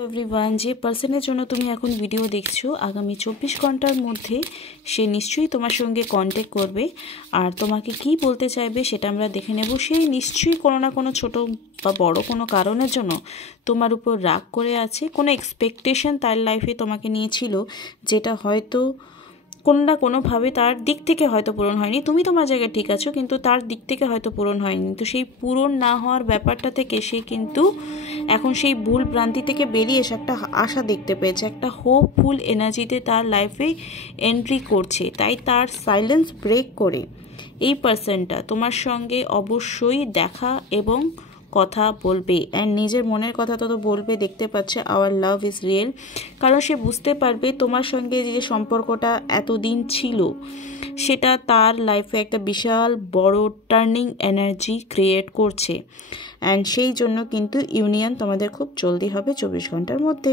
Hello everyone, যে পার্সনের জন্য তুমি এখন ভিডিও দেখছো আগামী 24 ঘন্টার মধ্যে সে নিশ্চয়ই তোমার সঙ্গে কন্ট্যাক্ট করবে। আর তোমাকে কি বলতে চাইবে সেটা আমরা দেখে নেব। সে নিশ্চয়ই কোনো না কোনো ছোট বা বড় কোনো কারণের জন্য তোমার উপর রাগ করে আছে। কোনো এক্সপেকটেশন তার লাইফে তোমাকে নিয়েছিল, যেটা হয়তো কোনো না কোনোভাবে তার দিক থেকে হয়তো পূরণ হয়নি। তুমি তোমার জায়গায় ঠিক আছো, কিন্তু তার দিক থেকে হয়তো পূরণ হয়নি। তো সেই পূরণ না হওয়ার ব্যাপারটা থেকে সে কিন্তু এখন সেই ভুল ভ্রান্তি থেকে বেরিয়ে এসে একটা আশা দেখতে পেয়েছে, একটা হোপফুল এনার্জিতে তার লাইফে এন্ট্রি করছে। তাই তার সাইলেন্স ব্রেক করে এই পার্সনটা তোমার সঙ্গে অবশ্যই দেখা এবং কথা বলবে। অ্যান্ড নিজের মনের কথা তো বলবে, দেখতে পাচ্ছে আওয়ার লাভ ইজ রিয়েল। কারণ সে বুঝতে পারবে তোমার সঙ্গে যে সম্পর্কটা এতদিন ছিল সেটা তার লাইফে একটা বিশাল বড় টার্নিং এনার্জি ক্রিয়েট করছে। অ্যান্ড সেই জন্য কিন্তু ইউনিয়ন তোমাদের খুব জলদি হবে 24 ঘন্টার মধ্যে।